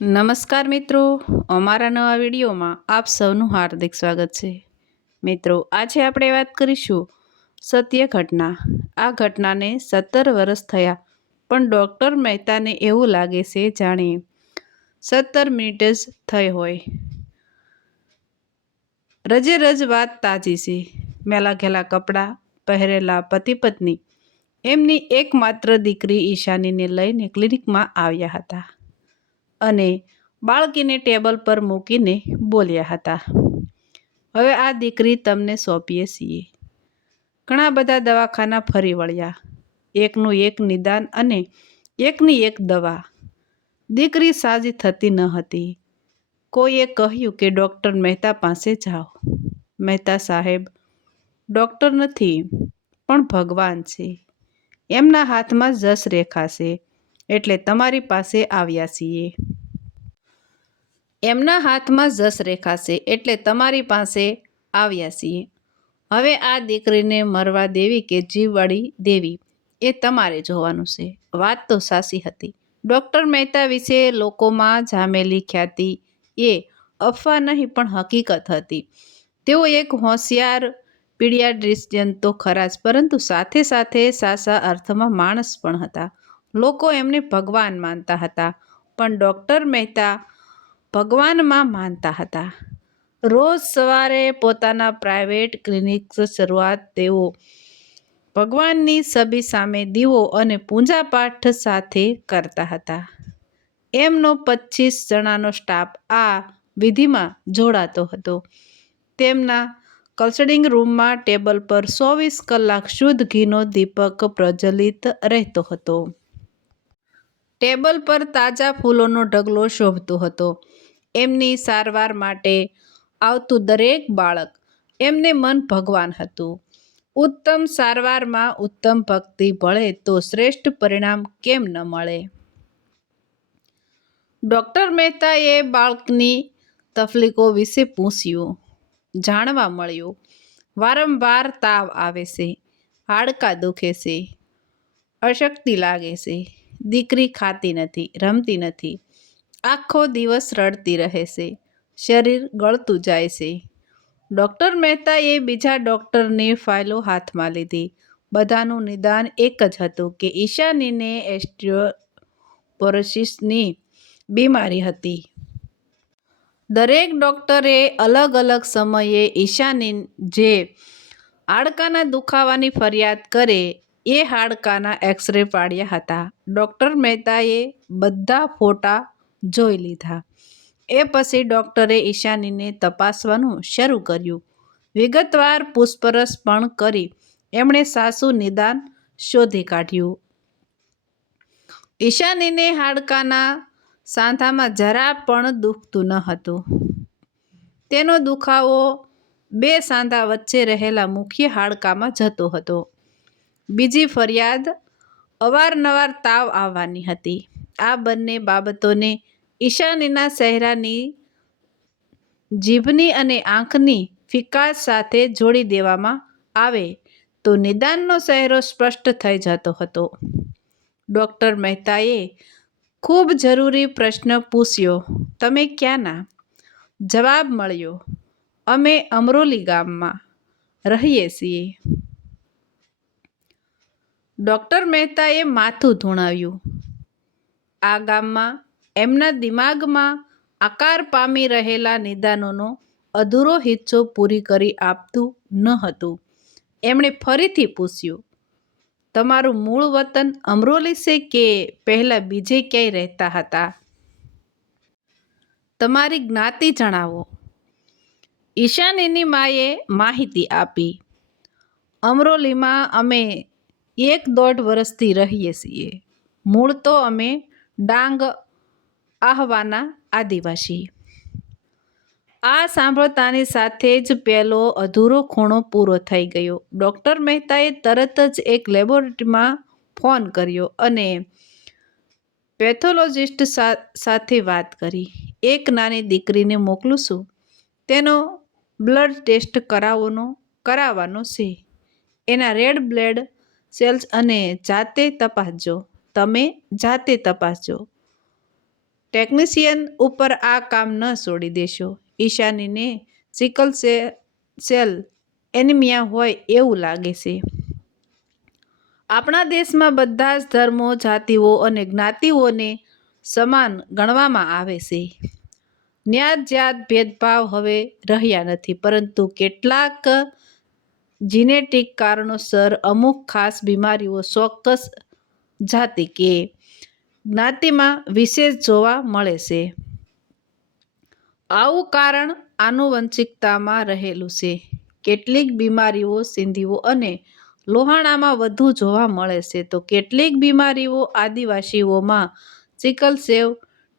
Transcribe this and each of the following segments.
નમસ્કાર મિત્રો, અમારા નવા વિડીયોમાં આપ સૌનું હાર્દિક સ્વાગત છે. મિત્રો, આજે આપણે વાત કરીશું સત્ય ઘટના. આ ઘટનાને 17 વર્ષ થયા, પણ ડૉક્ટર મહેતાને એવું લાગે છે જાણે 17 મિનિટ જ થઈ હોય. રજે રજ વાત તાજી છે. મેલા ઘેલા કપડાં પહેરેલા પતિ પત્ની એમની એકમાત્ર દીકરી ઈશાનીને લઈને ક્લિનિકમાં આવ્યા હતા અને બાળકીને ટેબલ પર મૂકીને બોલ્યા હતા, હવે આ દીકરી તમને સોંપીએ છીએ. ઘણા બધા દવાખાના ફરી વળ્યા, એકનું એક નિદાન અને એકની એક દવા. દીકરી સાજી થતી ન હતી. કોઈએ કહ્યું કે ડૉક્ટર મહેતા પાસે જાઓ. મહેતા સાહેબ ડૉક્ટર નથી, પણ ભગવાન છે. એમના હાથમાં જસ રેખા છે, એટલે તમારી પાસે આવ્યા છીએ. એમના હાથમાં જસ રેખા છે, એટલે તમારી પાસે આવ્યા છીએ. હવે આ દીકરીને મરવા દેવી કે જીવવાળી દેવી એ તમારે જોવાનું છે. વાત તો સાચી હતી. ડૉક્ટર મહેતા વિશે લોકોમાં જામેલી ખ્યાતિ એ અફવા નહીં પણ હકીકત હતી. તેઓ એક હોશિયાર પીડિયાટ્રિશિયન તો ખરા જ, પરંતુ સાથે સાથે સાચા અર્થમાં માણસ પણ હતા. લોકો એમને ભગવાન માનતા હતા, પણ ડૉક્ટર મહેતા ભગવાનમાં માનતા હતા. રોજ સવારે પોતાના પ્રાઇવેટ ક્લિનિક શરૂઆત તેઓ ભગવાનની છબી સામે દીવો અને પૂજાપાઠ સાથે કરતા હતા. એમનો 25 જણાનો સ્ટાફ આ વિધિમાં જોડાતો હતો. તેમના કન્સલ્ટિંગ રૂમમાં ટેબલ પર 24 કલાક શુદ્ધ ઘીનો દીપક પ્રજ્વલિત રહેતો હતો. ટેબલ પર તાજા ફૂલોનો ઢગલો શોભતો હતો. એમની સારવાર માટે આવતું દરેક બાળક એમને મન ભગવાન હતું. ઉત્તમ સારવારમાં ઉત્તમ ભક્તિ ભળે તો શ્રેષ્ઠ પરિણામ કેમ ન મળે? ડૉક્ટર મહેતાએ બાળકની તકલીફો વિશે પૂછ્યું. જાણવા મળ્યું, વારંવાર તાવ આવે છે, હાડકાં દુખે છે, અશક્તિ લાગે છે. દીકરી ખાતી નથી, રમતી નથી, આખો દિવસ રડતી રહે છે, શરીર ગળતું જાય છે. ડૉક્ટર મહેતાએ બીજા ડૉક્ટરની ફાઇલો હાથમાં લીધી. બધાનું નિદાન એક જ હતું કે ઈશાનીને ઓસ્ટિયોપોરોસિસની બીમારી હતી. દરેક ડૉક્ટરે અલગ અલગ સમયે ઈશાની જે હાડકાના દુખાવાની ફરિયાદ કરે એ હાડકાના એક્સ-રે પાડ્યા હતા. ડૉક્ટર મહેતાએ બધા ફોટા જોઈ લીધા. એ પછી ડૉક્ટરે ઈશાનીને તપાસવાનું શરૂ કર્યું. વિગતવાર પૂછપરછ પણ કરી. એમણે સાચું નિદાન શોધી કાઢ્યું. ઈશાનીને હાડકાના સાંધામાં જરા પણ દુખતું ન હતું. તેનો દુખાવો બે સાંધા વચ્ચે રહેલા મુખ્ય હાડકામાં જતો હતો. બીજી ફરિયાદ અવારનવાર તાવ આવવાની હતી. આ બંને બાબતોને ઈશાનીના ચહેરાની, જીભની અને આંખની ફિકાશ સાથે જોડી દેવામાં આવે તો નિદાનનો ચહેરો સ્પષ્ટ થઈ જતો હતો. ડૉક્ટર મહેતાએ ખૂબ જરૂરી પ્રશ્ન પૂછ્યો, તમે ક્યાંના? જવાબ મળ્યો, અમે અમરોલી ગામમાં રહીએ છીએ. ડૉક્ટર મહેતાએ માથું ધુણાવ્યું. આ ગામમાં એમના દિમાગમાં આકાર પામી રહેલા નિદાનોનો અધૂરો હિસ્સો પૂરી કરી આપતું ન હતું. એમણે ફરીથી પૂછ્યું, તમારું મૂળ વતન અમરોલી છે કે પહેલાં બીજે ક્યાંય રહેતા હતા? તમારી જ્ઞાતિ જણાવો. ઈશાનીની માએ માહિતી આપી. અમરોલીમાં અમે 1.5 વર્ષથી રહીએ છીએ. મૂળ તો અમે ડાંગ આહવાના આદિવાસી. આ સાંભળતાની સાથે જ પેલો અધૂરો ખૂણો પૂરો થઈ ગયો. ડૉક્ટર મહેતાએ તરત જ એક લેબોરેટરીમાં ફોન કર્યો અને પેથોલોજિસ્ટ સાથે વાત કરી. એક નાની દીકરીને મોકલું છું. તેનો બ્લડ ટેસ્ટ કરાવવાનો છે. એના રેડ બ્લડ સેલ્સ અને જાતે તપાસજો. તમે જાતે તપાસજો. ટેકનિશિયન ઉપર આ કામ ન છોડી દેશો. ઈશાનીને સિકલ સેલ એનિમિયા હોય એવું લાગે છે. આપણા દેશમાં બધા જ ધર્મો, જાતિઓ અને જ્ઞાતિઓને સમાન ગણવામાં આવે છે. જ્ઞાત જાત ભેદભાવ હવે રહ્યા નથી, પરંતુ કેટલાક જીનેટિક કારણોસર અમુક ખાસ બીમારીઓ ચોક્કસ જાતિ કે જ્ઞાતિમાં વિશેષ જોવા મળે છે. આવું કારણ આનુવંશિકતામાં રહેલું છે. કેટલીક બીમારીઓ સિંધીઓ અને લોહાણામાં વધુ જોવા મળે છે, તો કેટલીક બીમારીઓ આદિવાસીઓમાં. સિકલ સેલ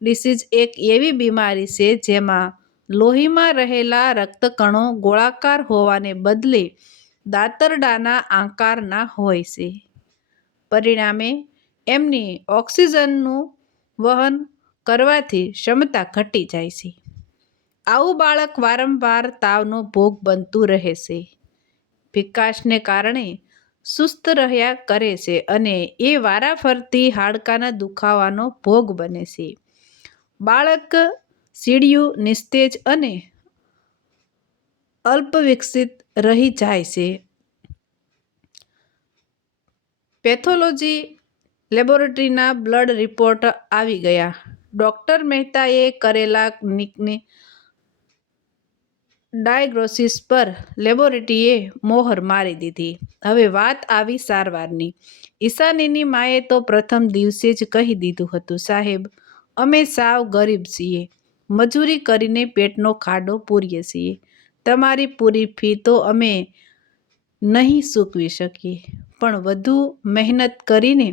ડિસીઝ એક એવી બીમારી છે જેમાં લોહીમાં રહેલા રક્તકણો ગોળાકાર હોવાને બદલે દાંતરડાના આકારના હોય છે. પરિણામે એમની ઓક્સિજનનું વહન કરવાની ક્ષમતા ઘટી જાય છે. આવું બાળક વારંવાર તાવનો ભોગ બનતું રહે છે. વિકાસને કારણે સુસ્ત રહ્યા કરે છે અને એ વારાફરતી હાડકાના દુખાવાનો ભોગ બને છે. બાળક સીડિયું, નિસ્તેજ અને અલ્પવિકસિત રહી જાય છે. પેથોલોજી લેબોરેટરીના બ્લડ રિપોર્ટ આવી ગયા. ડોક્ટર મહેતાએ કરેલા ડાયગ્નોસિસ પર લેબોરેટરીએ મોહર મારી દીધી. હવે વાત આવી સારવારની. ઈશાનીની માએ તો પ્રથમ દિવસે જ કહી દીધું હતું, સાહેબ, અમે સાવ ગરીબ છીએ. મજૂરી કરીને પેટનો ખાડો પૂરીએ છીએ. તમારી પૂરી ફી તો અમે નહીં ચૂકવી શકીએ, પણ વધુ મહેનત કરીને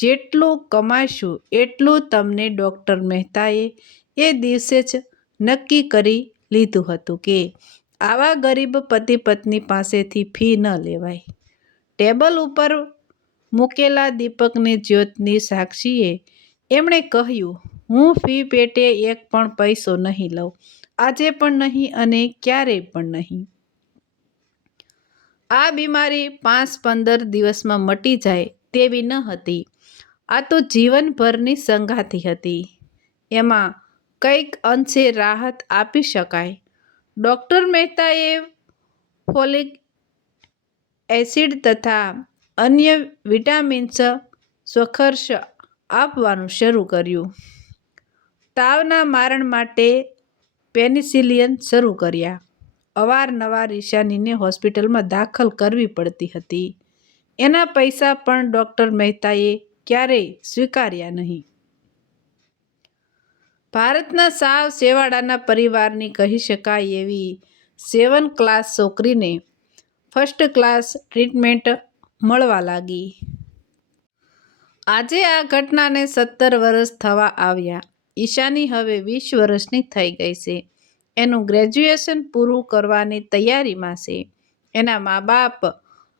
જેટલું કમાઈશું એટલું તમને. ડોક્ટર મહેતાએ એ દિવસે જ નક્કી કરી લીધું હતું કે આવા ગરીબ પતિ પત્ની પાસેથી ફી ન લેવાય. ટેબલ ઉપર મૂકેલા દીપકની જ્યોતની સાક્ષીએ એમણે કહ્યું, હું ફી પેટે એક પણ પૈસો નહીં લઉં, આજે પણ નહીં અને ક્યારેય પણ નહીં. આ બીમારી 5-15 દિવસમાં મટી જાય તેવી ન હતી. આ તો જીવનભરની સંગાથી હતી. એમાં કંઈક અંશે રાહત આપી શકાય. ડોક્ટર મહેતાએ ફોલિક એસિડ તથા અન્ય વિટામિન્સ સખર્ષ આપવાનું શરૂ કર્યું. તાવના મારણ માટે પેનિસિલિન શરૂ કર્યા. અવારનવાર ઈશાનીને હોસ્પિટલમાં દાખલ કરવી પડતી હતી. એના પૈસા પણ ડોક્ટર મહેતાએ ક્યારેય સ્વીકાર્યા નહીં. ભારતના સાવ છેવાડાના પરિવારની કહી શકાય એવી 7 ક્લાસ છોકરીને ફર્સ્ટ ક્લાસ ટ્રીટમેન્ટ મળવા લાગી. આજે આ ઘટનાને 17 વર્ષ થવા આવ્યા. ઈશાની હવે 20 વર્ષની થઈ ગઈ છે. એનું ગ્રેજ્યુએશન પૂરું કરવાની તૈયારીમાં છે. એના મા બાપ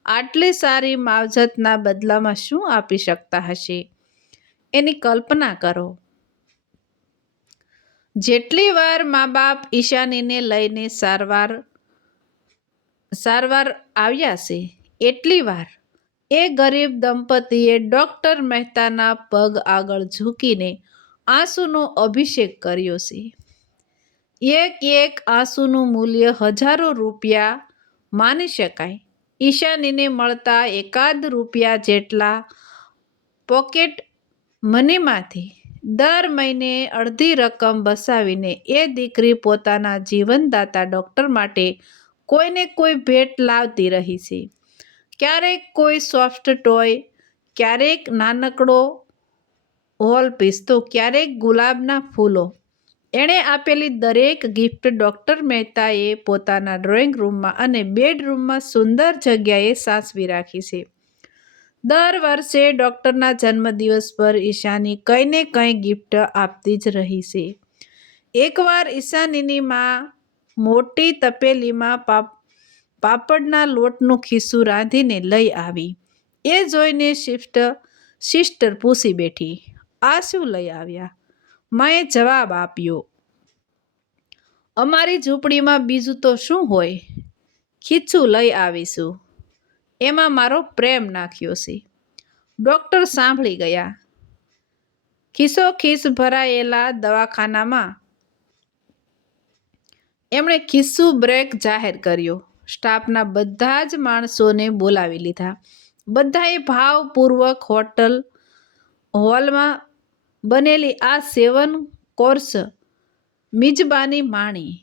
આટલી સારી માવજતના બદલામાં શું આપી શકતા હશે, એની કલ્પના કરો. જેટલી વાર મા બાપ ઈશાનીને લઈને સારવાર આવ્યા છે, એટલી વાર એ ગરીબ દંપતીએ ડોક્ટર મહેતાના પગ આગળ ઝૂકીને આંસુનો અભિષેક કર્યો છે. એક એક આંસુનું મૂલ્ય હજારો રૂપિયા માની શકાય. ઈશાનીને મળતા એકાદ રૂપિયા જેટલા પોકેટ મનીમાંથી દર મહિને અડધી રકમ બચાવીને એ દીકરી પોતાના જીવનદાતા ડોક્ટર માટે કોઈને કોઈ ભેટ લાવતી રહી છે. ક્યારેક કોઈ સોફ્ટ ટોય, ક્યારેક નાનકડો વોલપીસ, તો ક્યારેક ગુલાબના ફૂલો. એણે આપેલી દરેક ગિફ્ટ ડોક્ટર મહેતાએ પોતાના ડ્રોઈંગ રૂમમાં અને બેડરૂમમાં સુંદર જગ્યાએ સાચવી રાખી છે. દર વર્ષે ડોક્ટરના જન્મદિવસ પર ઈશાની કંઈ ને કંઈ ગિફ્ટ આપતી જ રહી છે. એકવાર ઈશાનીની મા મોટી તપેલીમાં પાપડના લોટનું ખીસું રાંધીને લઈ આવી. એ જોઈને સિસ્ટર પૂછી બેઠી, આ શું લઈ આવ્યા? માએ જવાબ આપ્યો, અમારી ઝૂંપડીમાં બીજું તો શું હોય, ખીચું લઈ આવીશું. એમાં મારો પ્રેમ નાખ્યો છે. ડોક્ટર સાંભળી ગયા. ખિસ્સોખીસ ભરાયેલા દવાખાનામાં એમણે ખિસ્સું બ્રેક જાહેર કર્યો. સ્ટાફના બધા જ માણસોને બોલાવી લીધા. બધાએ ભાવપૂર્વક હોલમાં બનેલી આ 7 કોર્સ મિજબાની માણી.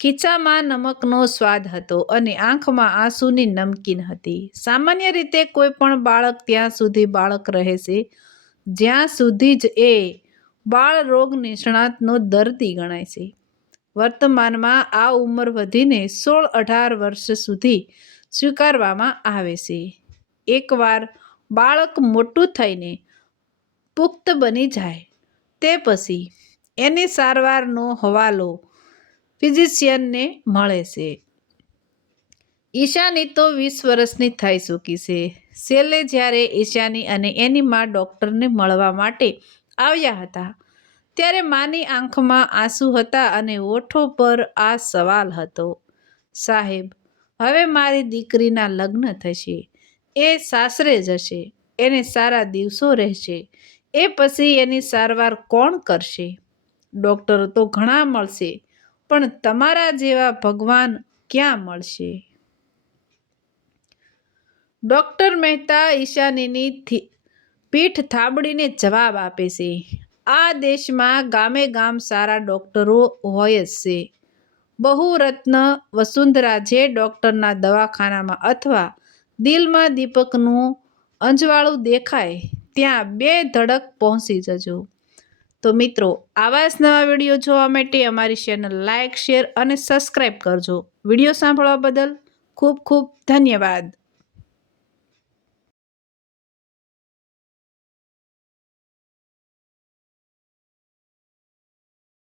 ખીચામાં નમકનો સ્વાદ હતો અને આંખમાં આંસુની નમકીન હતી. સામાન્ય રીતે કોઈ પણ બાળક ત્યાં સુધી બાળક રહે છે જ્યાં સુધી જ એ બાળ રોગ નિષ્ણાતનો દર્દી ગણાય છે. વર્તમાનમાં આ ઉંમર વધીને 16-18 વર્ષ સુધી સ્વીકારવામાં આવે છે. એકવાર બાળક મોટું થઈને પુખ્ત બની જાય તે પછી એની સારવારનો હવાલો ફિઝિશિયનને મળે છે. ઈશાની તો 20 વર્ષની થઈ ચૂકી છે. છેલ્લે જ્યારે ઈશાની અને એની મા ડૉક્ટરને મળવા માટે આવ્યા હતા ત્યારે માની આંખમાં આંસુ હતા અને હોઠો પર આ સવાલ હતો, સાહેબ, હવે મારી દીકરીના લગ્ન થશે, એ સાસરે જશે, એને સારા દિવસો રહેશે, એ પછી એની સારવાર કોણ કરશે? ડૉક્ટરો તો ઘણા મળશે પણ તમારા જેવા ભગવાન ક્યાં મળશે? ડૉક્ટર મહેતા ઈશાનીની પીઠ થાબડીને જવાબ આપે છે, આ દેશમાં ગામે ગામ સારા ડૉક્ટરો હોય જ છે. બહુરત્ન વસુંધરા જે ડૉક્ટરના દવાખાનામાં અથવા દિલમાં દીપકનું અજવાળું દેખાય ત્યાં 2 ધડક પહોંચી જજો. તો મિત્રો, આવા જ નવા વિડીયો જોવા માટે અમારી ચેનલ લાઇક, શેર અને સબસ્ક્રાઈબ કરજો. વિડીયો સાંભળવા બદલ ખૂબ ખૂબ ધન્યવાદ.